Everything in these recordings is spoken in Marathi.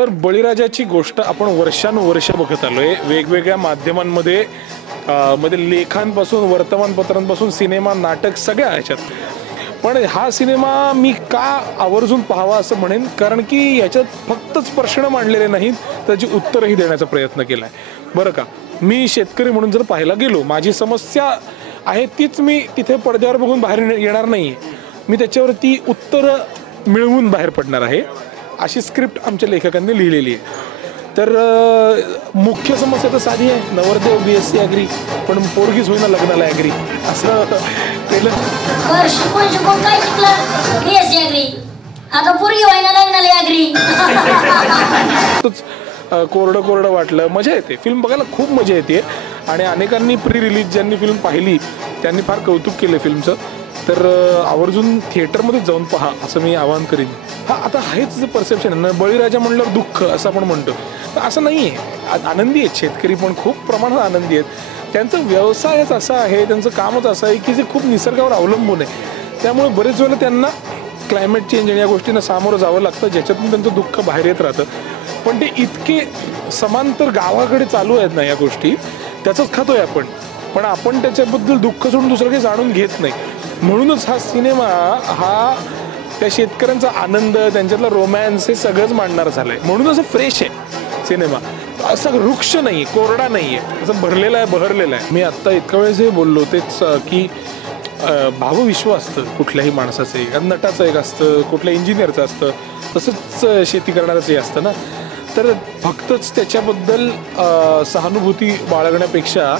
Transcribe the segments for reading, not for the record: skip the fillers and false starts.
तर बळीराजाची गोष्ट आपण वर्षानुवर्ष बघत आलोय वेगवेगळ्या माध्यमांमध्ये मध्ये लेखांपासून वर्तमानपत्रांपासून सिनेमा नाटक सगळ्या ह्याच्यात। पण हा सिनेमा मी का आवर्जून पाहावा असं म्हणेन, कारण की याच्यात फक्तच प्रश्न मांडलेले नाहीत, त्याची उत्तरही देण्याचा प्रयत्न केलाय। बरं का, मी शेतकरी म्हणून जर पाहायला गेलो, माझी समस्या आहे तीच मी तिथे पडद्यावर बघून बाहेर येणार नाहीये, मी त्याच्यावरती उत्तर मिळवून बाहेर पडणार आहे, अशी स्क्रिप्ट आमच्या लेखकांनी लिहिलेली आहे। तर मुख्य समस्या तर साधी आहे, नवरदेव BSc ॲग्री पण पोरगीच होईना लग्नाला ॲग्री असं केलं। शिकून काय शिकलं? BSc ॲग्री, आता पोरगी होईना लग्नाला ॲग्री। कोरडं वाटलं, मजा येते, फिल्म बघायला खूप मजा येते। आणि अनेकांनी प्री रिलीज ज्यांनी फिल्म पाहिली त्यांनी फार कौतुक केले फिल्मचं, तर आवर्जून थिएटरमध्ये जाऊन पहा असं मी आवाहन करीन। हा आता हेच जे परसेप्शन आहे ना, बळीराजा म्हणल्यावर दुःख असं आपण म्हणतो, तर असं नाही आहे। आनंदी आहेत शेतकरी, पण खूप प्रमाणात आनंदी आहेत। त्यांचा व्यवसायच असा आहे, त्यांचं कामच असं आहे की जे खूप निसर्गावर अवलंबून आहे, त्यामुळे बरेच वेळेला त्यांना क्लायमेट चेंज या गोष्टींना सामोरं जावं लागतं, ज्याच्यातून त्यांचं दुःख बाहेर येत राहतं। पण ते इतके समांतर गावाकडे चालू आहेत ना या गोष्टी, त्याचंच खातोय आपण, पण आपण त्याच्याबद्दल दुःख सोडून दुसरं काही जाणून घेत नाही। म्हणूनच हा सिनेमा हा त्या शेतकऱ्यांचा आनंद, त्यांच्यातला रोमॅन्स हे सगळंच मांडणारा झालाय। म्हणून असं फ्रेश आहे सिनेमा, असं वृक्ष नाही, कोरडा नाही आहे, असं भरलेला आहे, बहरलेला आहे। मी आत्ता इतका वेळेस हे बोललो तेच की भावविश्व असतं कुठल्याही माणसाचं, एक नटाचं एक असतं, कुठल्या इंजिनियरचं असतं, तसंच शेती करणारच हे असतं ना। तर फक्तच त्याच्याबद्दल सहानुभूती बाळगण्यापेक्षा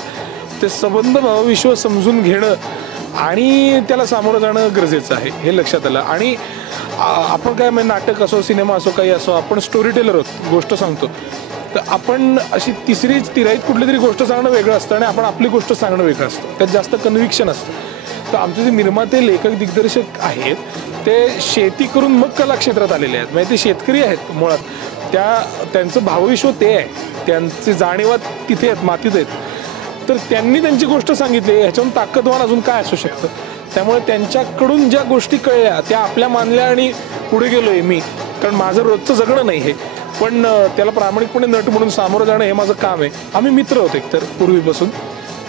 ते संबंध भावविश्व समजून घेणं आणि त्याला सामोरं जाणं गरजेचं आहे, हे लक्षात आलं। आणि आपण काय म्हणजे नाटक असो, सिनेमा असो, काही असो, आपण स्टोरी टेलर आहोत, गोष्ट सांगतो, तर आपण अशी तिराईत कुठली तरी गोष्ट सांगणं वेगळं असतं आणि आपण आपली गोष्ट सांगणं वेगळं असतं, त्यात जास्त कन्व्हिक्शन असतं। तर आमचे जे निर्माते, लेखक, दिग्दर्शक आहेत ते शेती करून मग कला क्षेत्रात आलेले आहेत, म्हणजे ते शेतकरी आहेत मुळात, त्यांचं भावविश्व ते आहे, त्यांचे जाणीवा तिथे आहेत, मातीत आहेत। तर त्यांनी त्यांची गोष्ट सांगितली, ह्याच्याहून ताकदवान अजून काय असू शकतं। त्यामुळे त्यांच्याकडून ज्या गोष्टी कळल्या त्या आपल्या मानल्या आणि पुढे गेलोय मी, कारण माझं रोजचं जगणं नाही हे, पण त्याला प्रामाणिकपणे नट म्हणून सामोरं जाणं हे माझं काम आहे। आम्ही मित्र होतो एकतर पूर्वीपासून,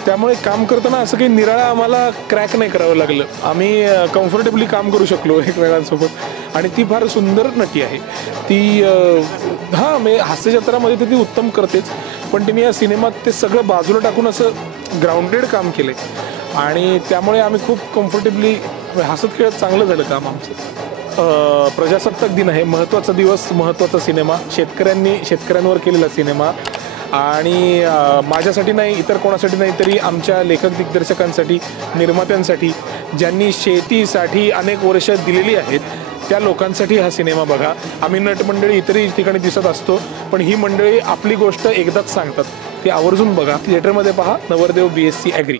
त्यामुळे काम करताना असं काही निराळा आम्हाला क्रॅक नाही करावं लागलं, आम्ही कम्फर्टेबली काम करू शकलो एकमेकांसोबत। आणि ती फार सुंदर नटी आहे ती, हां म्हणजे हास्यचित्रामध्ये तर ती उत्तम करतेच, पण तिने या सिनेमात ते सगळं बाजूला टाकून असं ग्राउंडेड काम केलं आणि त्यामुळे आम्ही खूप कम्फर्टेबली हसत खेळत चांगलं झालं काम आमचं। प्रजासत्ताक दिन आहे, महत्त्वाचा दिवस, महत्त्वाचा सिनेमा, शेतकऱ्यांवर केलेला सिनेमा, आणि माझ्यासाठी नाही, इतर कोणासाठी नाही, तरी आमच्या लेखक दिग्दर्शकांसाठी, निर्मात्यांसाठी, ज्यांनी शेतीसाठी अनेक वर्ष दिलेली आहेत, त्या लोकांसाठी हा सिनेमा बघा। आम्ही नटमंडळी इतरही ठिकाणी दिसत असतो, पण ही मंडळी आपली गोष्ट एकदाच सांगतात, ती आवर्जून बघा, थिएटरमध्ये पहा, नवरदेव BSc ॲग्री।